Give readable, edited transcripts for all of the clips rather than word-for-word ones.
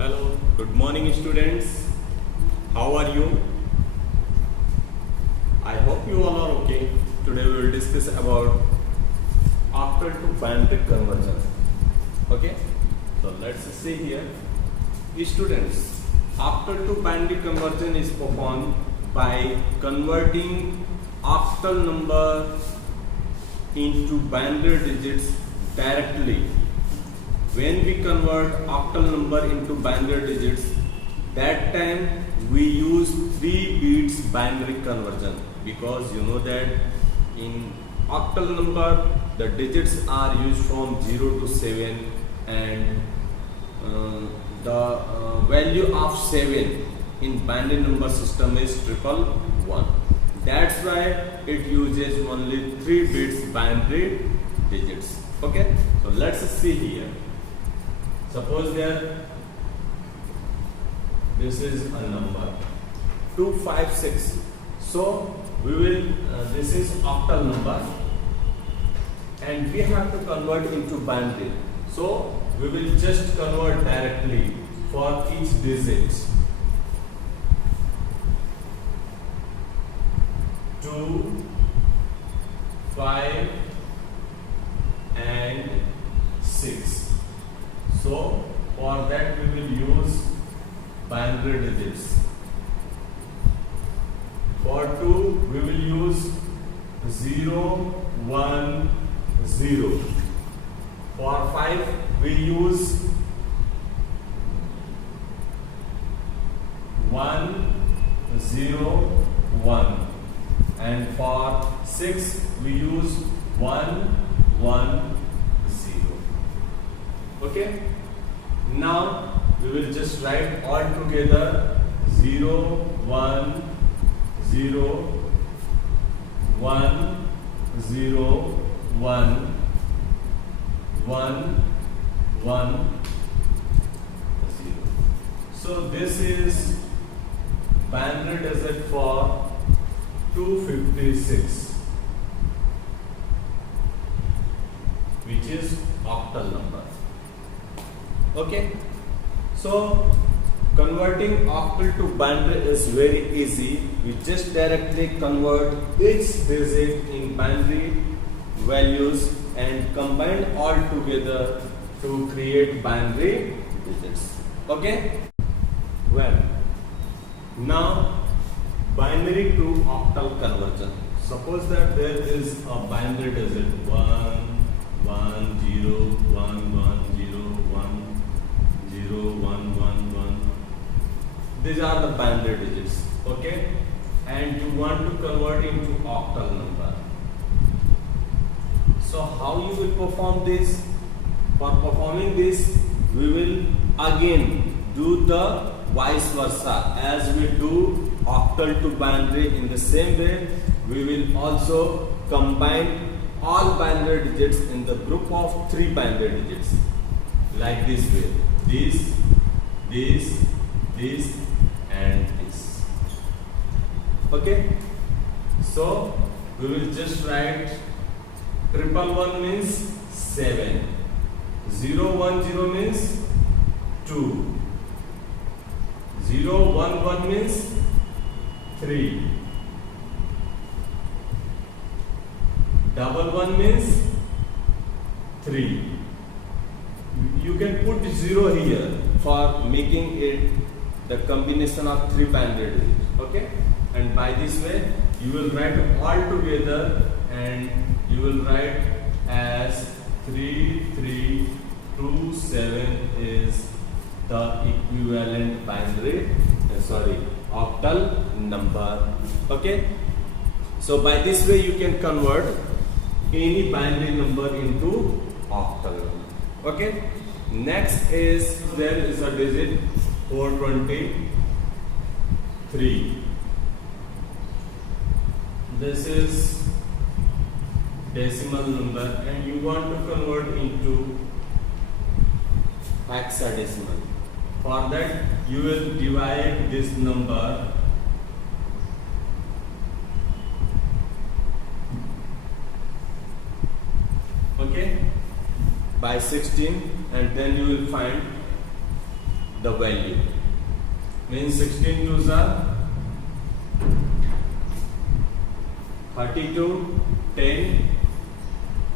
Hello, good morning students. How are you? I hope you all are okay. Today we will discuss about octal to binary conversion. Okay? So let's see here. Students, octal to binary conversion is performed by converting octal number into binary digits directly. When we convert octal number into binary digits, that time we use 3 bits binary conversion, because you know that in octal number the digits are used from 0 to 7 and the value of 7 in binary number system is 111. That's why it uses only 3 bits binary digits. Okay, so let's see here. Suppose this is a number 256. So we will this is octal number and we have to convert into binary. So we will just convert directly for each digit. 2, 5 and 6. So for that we will use binary digits. For 2 we will use 0, 1, 0. For 5 we use 1, 0, 1. And for 6 we use 1, 1, 0. Okay? Now we will just write all together 0, 1, 0, 1, 0, 1, 1, 1, 0. So this is binary digit for 256, which is octal number. Okay, so converting octal to binary is very easy. We just directly convert each digit in binary values and combine all together to create binary digits. Okay, well, now binary to octal conversion. Suppose that there is a binary digit 1, 1, 0, 1, 1, 0, 1, 0, 1, 1, 1. These are the binary digits. Okay, and you want to convert into octal number. So how you will perform this? For performing this, we will again do the vice versa. As we do octal to binary, in the same way we will also combine all binary digits in the group of 3 binary digits, like this way: this, and this. Okay, so we will just write 111 means 7, 010 means 2, 011 means 3, 11 means 3. You can put 0 here for making it the combination of 3 binary digits. Okay, and by this way you will write all together and you will write as 3327 is the equivalent binary octal number. Okay, so by this way you can convert any binary number into octal number. Okay, next is there is a digit 423. This is decimal number and you want to convert into hexadecimal. For that you will divide this number by 16 and then you will find the value. Means 16 twos are 32, 10,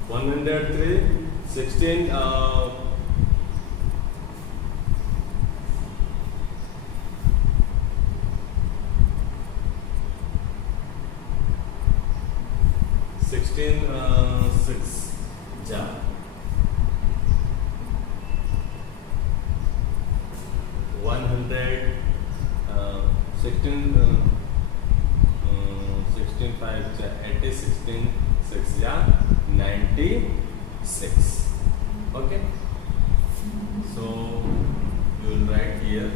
103, 16. 6 ja 100 16 16 5 ja 80 16 6 ja 96. Okay, so you will write here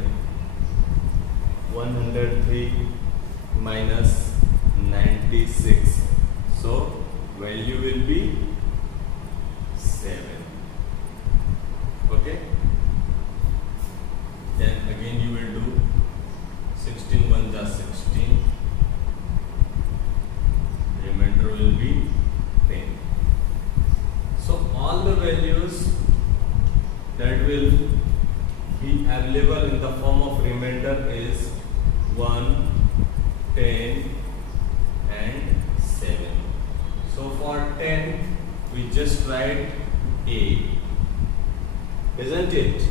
103 minus 96, so value will be 7. Okay, then again you will do 16 1 ja 16, remainder will be 10. So all the values that will be available in the form of remainder is 1, 10 and 7. So for 10 we just write A, isn't it?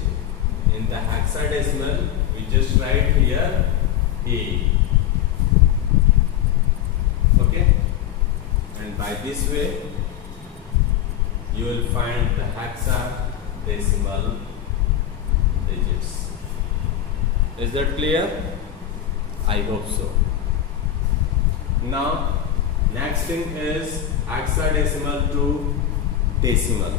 In the hexadecimal we just write here A. Okay, and by this way you will find the hexadecimal digits. Is that clear? I hope so. Now next thing is hexadecimal to decimal.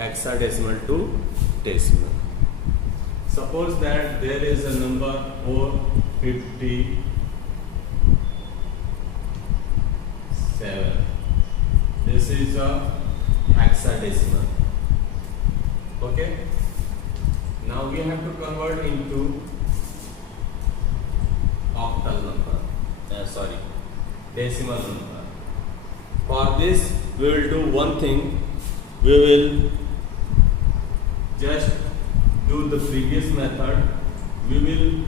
Hexadecimal to decimal. Suppose that there is a number 457. This is a hexadecimal. Okay. Now we have to convert into octal number. Decimal number. For this, we will do one thing. We will just do the previous method. We will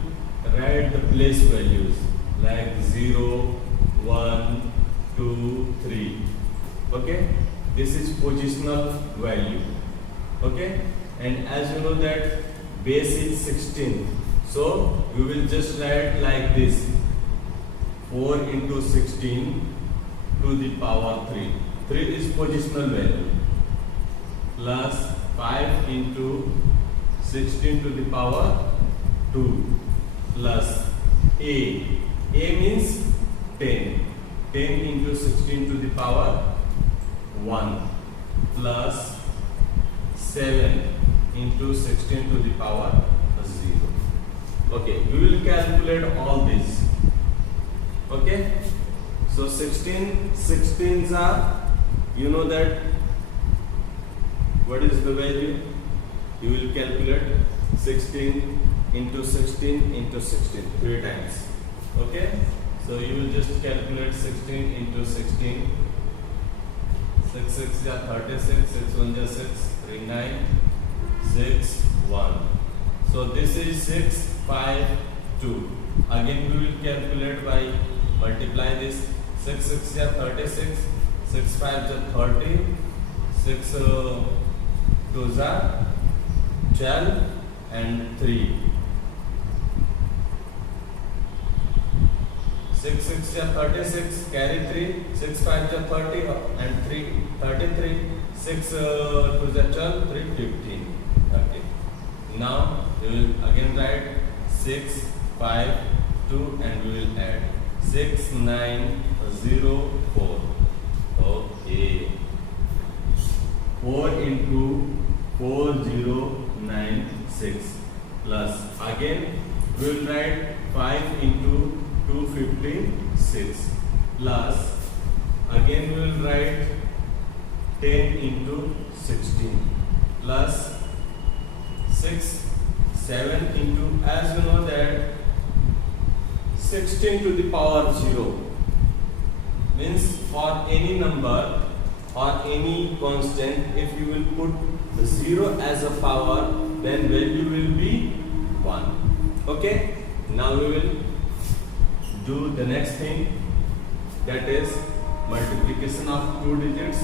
write the place values like 0, 1, 2, 3. Okay, this is positional value. Okay, and as you know that base is 16, so we will just write like this: 4 into 16 to the power 3. 3 is positional value, plus 5 into 16 to the power 2, plus A. A means 10. 10 into 16 to the power 1, plus 7 into 16 to the power 0. Okay, we will calculate all this. Okay, so 16s are, you know that what is the value? You will calculate 16 into 16 into 16 3 times. Okay, so you will just calculate 16 into 16. 6 6 ja 36, 6 1 ja 6, 3 9, 6 1. So this is 6 5 2. Again we will calculate by multiply this. 6 6 ja 36, 6 5 ja 30, 6 2 ja 12 and 3. 6 6 ja 36, carry 3, 6 5 ja 30 and 3 33, 6 2 ja 12, 3 15. Okay. Now we will again write 6 5 2 and we will add 6 9 0 4. Okay. 4 into 4096 plus again we will write 5 into 256 plus again we will write 10 into 16 plus 6 7 into, as you know that 16 to the power 0 means for any number or any constant, if you will put 0 as a power, then value will be 1. Okay, now we will do the next thing, that is multiplication of two digits,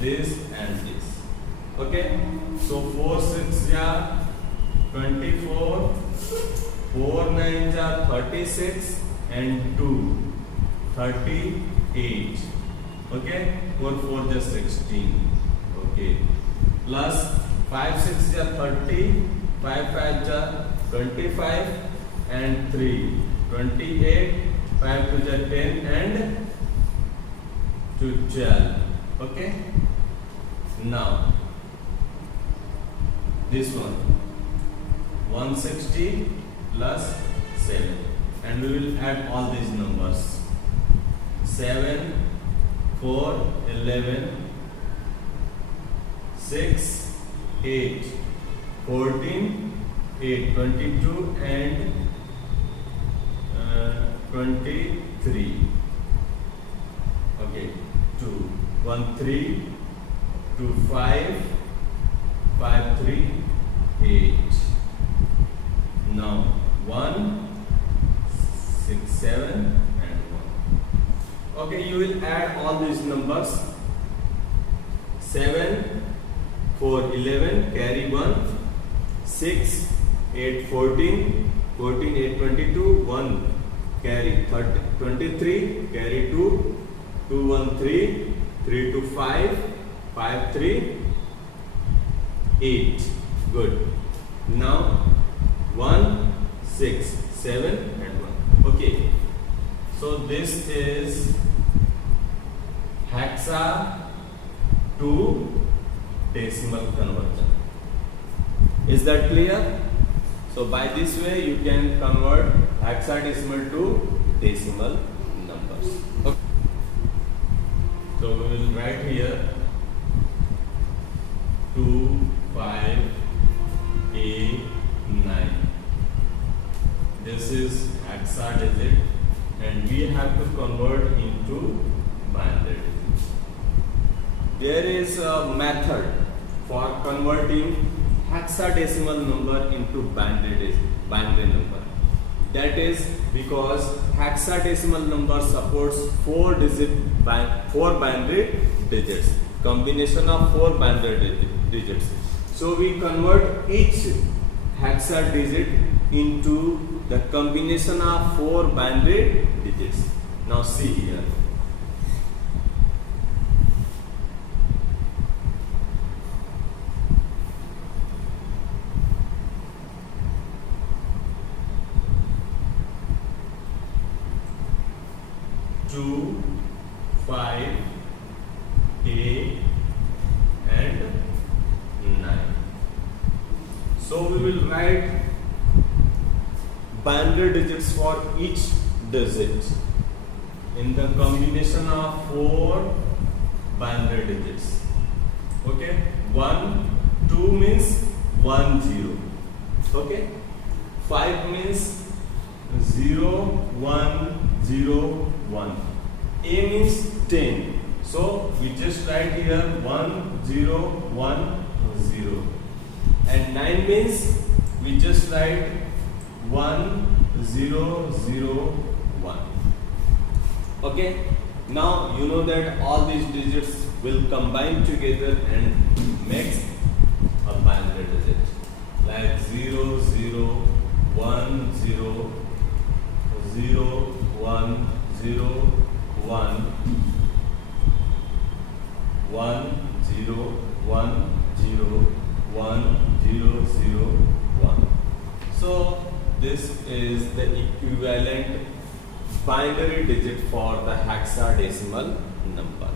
this and this. Okay, so 4 6 are 24, 4 9 are 36 and 2 38. Okay, 4 4 just 16. Okay, plus 5 6 are 30, 5 5 are 25 and 3 28, 5 2 are 10 and 2 12. Okay, now this one 160 plus 7 and we will add all these numbers. 7 4 11 6 8 14 8 22 and 23. Okay, 2 1 3 2 5 5 3 8. Now 1 6 7 and 1. Okay, you will add all these numbers. 7 4 11 carry 1, 6 8 14 14 8 22 1 carry 30 23 carry 2 2 1 3 3 2 5 5 3 8. Good. Now 1 6 7 and 1. Okay, so this is hexa to decimal conversion. Is that clear? So by this way you can convert hexadecimal to decimal numbers. Okay. So we will write here 2 5 8 9. This is hexadecimal and we have to convert into binary digits. There is a method for converting hexadecimal number into binary number. That is because hexadecimal number supports 4 binary digits, combination of 4 binary digits. So we convert each hexa digit into the combination of 4 binary digits. Now see here. Two, 5, 8 and 9. So we will write binary digits for each digit in the combination of 4 binary digits. Okay, 1, 2 means 1 0. Okay, 5 means 0 1 0 1. A means 10. So we just write here 1 0 1 0. And 9 means we just write 1 0 0 1. Okay. Now you know that all these digits will combine together and makes a binary digit like 0 0 1 0 0 1 0 1 1 0 1 0 1 0 0 1. So this is the equivalent binary digit for the hexadecimal number.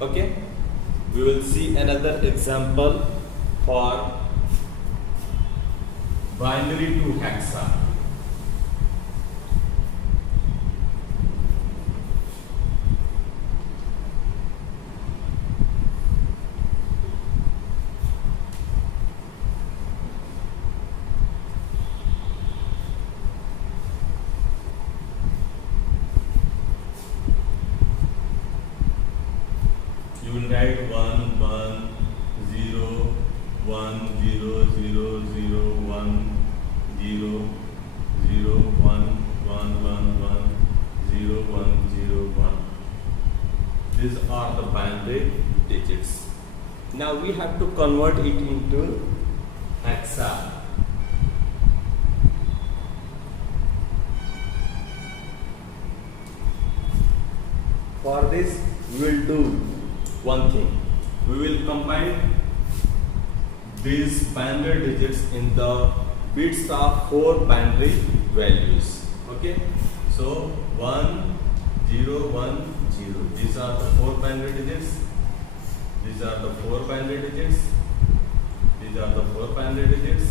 Okay, we will see another example for binary to hexa. You will write 1 1 0 1 0 0 0 1 0 0 1 1 1 1 0 1 0 1. These are the binary digits. Now we have to convert it into hexa. For this we will do one thing. We will combine these binary digits in the bits of 4 binary values. Okay, so 1 0 1 0. These are the 4 binary digits. These are the 4 binary digits. These are the 4 binary digits.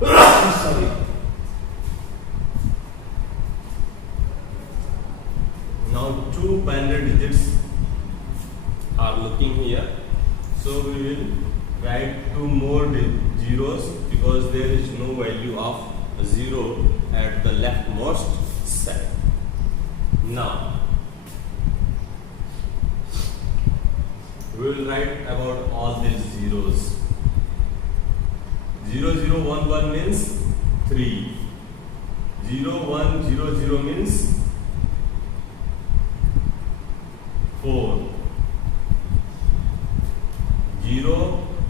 Sorry. Now 2 binary digits are looking here. So we will write 2 more zeros because there is no value of 0 at the leftmost side. Now we will write about all these zeros. 0 0 1 1 means 3. 0 1 0 0 means 4. 0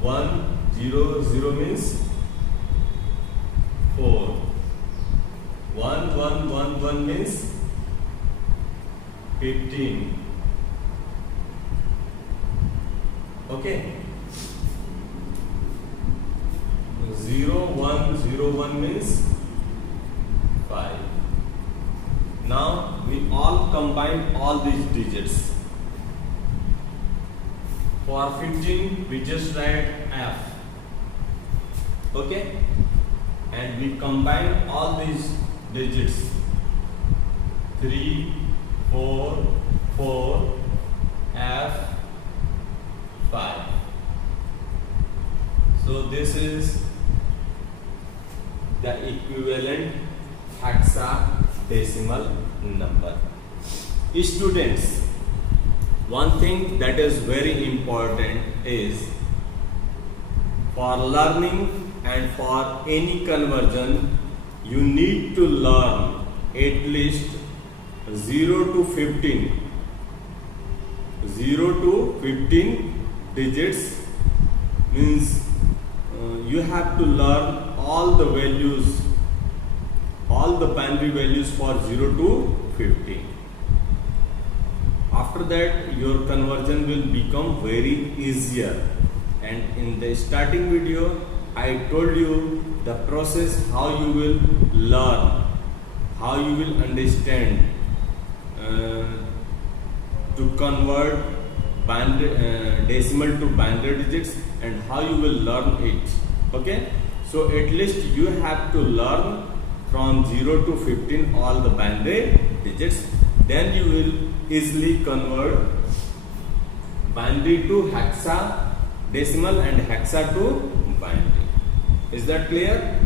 1 0 0 means 4. 1 1 1 1 means 15. Okay. 0 1 0 1 means 5. Now we all combine all these digits. For 15 we just write F. Okay, and we combine all these digits 3 4 4 F 5. So this is the equivalent hexadecimal number. Students, one thing that is very important is for learning and for any conversion, you need to learn at least 0 to 15. 0 to 15 digits means you have to learn all the values, all the binary values for 0 to 15. After that your conversion will become very easier, and in the starting video I told you the process how you will learn, how you will understand to convert decimal to binary digits and how you will learn it. Okay, so at least you have to learn from 0 to 15 all the binary digits, then you will easily convert binary to hexadecimal and hexa to binary. Is that clear?